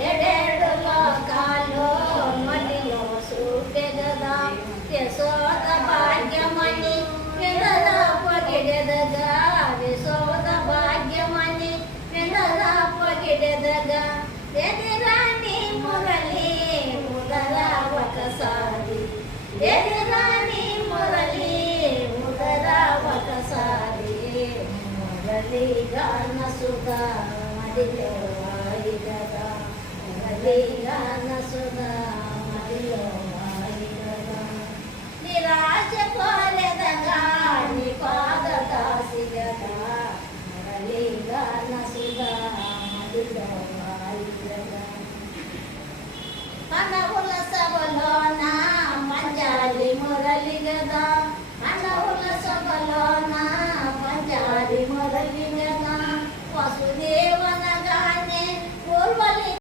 ఏడేడు లోకాలు మడిలో చూపే గదా యశోద భాగ్యమని వినరా పొగిడెదగా యశోద భాగ్యమని వినరా పొగిడెదగా ఎదిరాని మురళి ముదరా ఒకసారి ఎదిరాని మురళి ముదరా ఒకసారి మురళి గాన సుధా మదిలో వాయి గదా మురళి గాన సుధా మదిలో వాయి గదా నిరాశ కోరెదగా నీ పాద దాసి గదా మురళి గాన సుధా మదిలో వాయి గదా మనవుల సభలోన పంజారి మురళి గదా మనవుల సభలోన పంజారి మురళి గదా వసుదేవ